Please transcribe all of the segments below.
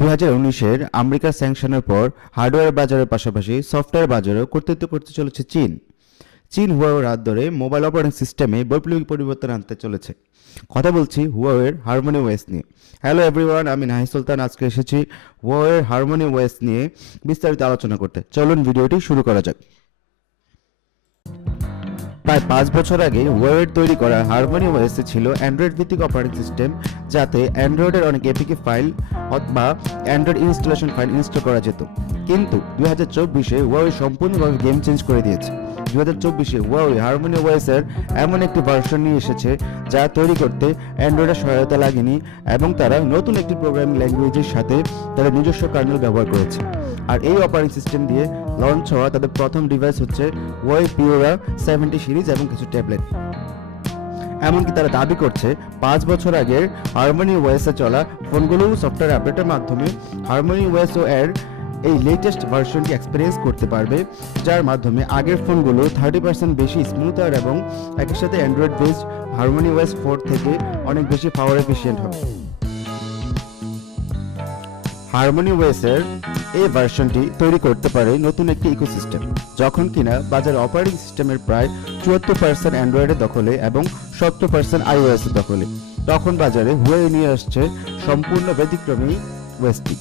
2019-এর আমেরিকার স্যাংশনের পর হার্ডওয়্যার বাজারের পাশাপাশি সফটওয়্যার বাজারেও কর্তৃত্ব করতে চলেছে চীন। হুয়াওয়ের হাত ধরে মোবাইল অপারেটিং সিস্টেমে বৈপ্লবিক পরিবর্তন আনতে চলেছে। কথা বলছি হুয়াওয়ের হারমোনি ওএস নিয়ে। হ্যালো এভরিওয়ান, আমি নাহিদ সুলতান। আজকে এসেছি হুয়াওয়ের হারমোনি ওএস নিয়ে বিস্তারিত আলোচনা করতে। চলুন ভিডিওটি শুরু করা যাক। প্রায় 5 বছর আগে হুয়াওয়ের তৈরি করা হারমোনি ওএস ছিল অ্যান্ড্রয়েড ভিত্তিক অপারেটিং সিস্টেম, যাতে অ্যান্ড্রয়েডের অনেক এপিকে ফাইল অথবা অ্যান্ড্রয়েড ইনস্টলেশন ফাইল ইনস্টল করা যেত। কিন্তু 2024-এ হুয়াওয়ে সম্পূর্ণভাবে গেম চেঞ্জ করে দিয়েছে। 2024-এ হুয়াওয়ে হারমোনি ওএস এর এমন একটি ভার্সন নিয়ে এসেছে যা তৈরি করতে অ্যান্ড্রয়েডের সহায়তা লাগেনি, এবং তারা নতুন একটি প্রোগ্রামিং ল্যাঙ্গুয়েজের সাথে তাদের নিজস্ব কার্নেল ব্যবহার করেছে। আর এই অপারেটিং সিস্টেম দিয়ে লঞ্চ হওয়া তাদের প্রথম ডিভাইস হচ্ছে হুয়াওয়ে পিওরা 70 সিরিজ এবং কিছু ট্যাবলেট। এমনকি তারা দাবি করছে 5 বছর আগের হারমোনি ওএস এ চলা ফোনগুলো সফটওয়্যার আপডেটের মাধ্যমে হারমোনি ওএস এর এই লেটেস্ট ভার্সনটি এক্সপেরিয়েন্স করতে পারবে, যার মাধ্যমে আগের ফোনগুলো 30% বেশি স্মুথার এবং একই সাথে অ্যান্ড্রয়েড বেসড হারমোনি ওএস 4 থেকে অনেক বেশি পাওয়ার এফিশিয়েন্ট হবে। হারমোনি ওএস এর এই ভার্সনটি তৈরি করতে পারে নতুন একটি ইকোসিস্টেম, যখন কিনা বাজারে অপারেটিং সিস্টেমের প্রায় 74% অ্যান্ড্রয়েডের দখলে এবং 70% আইওএস এর দখলে। তখন বাজারে হুয়াওয়ে নিয়ে আসছে সম্পূর্ণ ব্যতিক্রমী ওএসটি।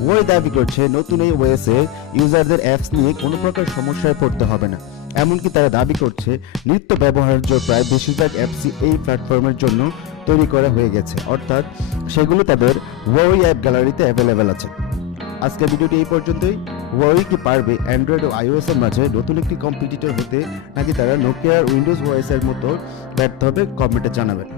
হুয়াওয়ে দাবি করছে নতুন এই ওএসে ইউজারদের অ্যাপস নিয়ে কোনো প্রকার সমস্যায় পড়তে হবে না। এমনকি তারা দাবি করছে নিত্য ব্যবহার্য প্রায় বেশিরভাগ অ্যাপসই এই প্ল্যাটফর্মের জন্য তৈরি করা হয়ে গেছে, অর্থাৎ সেগুলো তাদের হুয়াওয়ে অ্যাপ গ্যালারিতে অ্যাভেলেবেল আছে। আজকের ভিডিওটি এই পর্যন্তই। হুয়াওয়ে কি পারবে অ্যান্ড্রয়েড ও আইওএস এর মাঝে নতুন একটি কম্পিটিটর হতে, নাকি তারা নোকিয়া আর উইন্ডোজ ওএস এর মতো ব্যর্থ হবে? কমেন্টে জানাবেন।